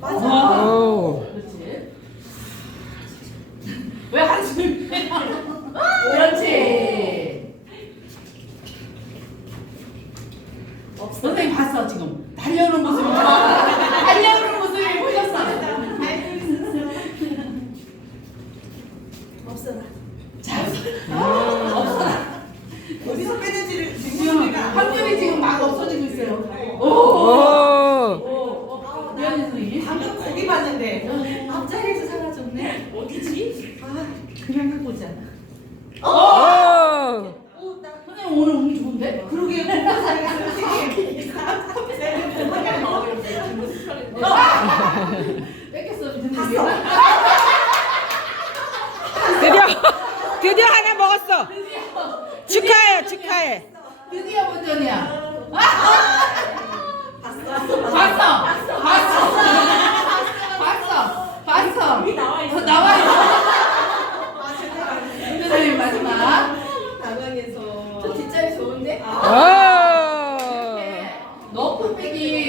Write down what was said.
와. 오. 그렇지. 왜 한숨이 그렇지. 선생님 봤어 지금 달려오는 모습이 좋아. 달려오는 모습이 보였어. 없어라. 자, 없어라. 어디서 빼는지를 지금 지금 확률이 지금 막 없어지고 있어요. 오. 오. 선생님. 방금 거기 봤는데 앞자리에서 사라졌네. 어디지? 아 그냥 갖고 오잖아. 오. 오, 나 선생님 오늘 운 좋은데? 그러게 공부 자리가 선생님. 뺏겼어 선생님. 드디어 드디어 하나 먹었어. 축하해 축하해. 드디어 본전이야. 봤 뭔데? 아. 아. 이렇게 넣고 빼기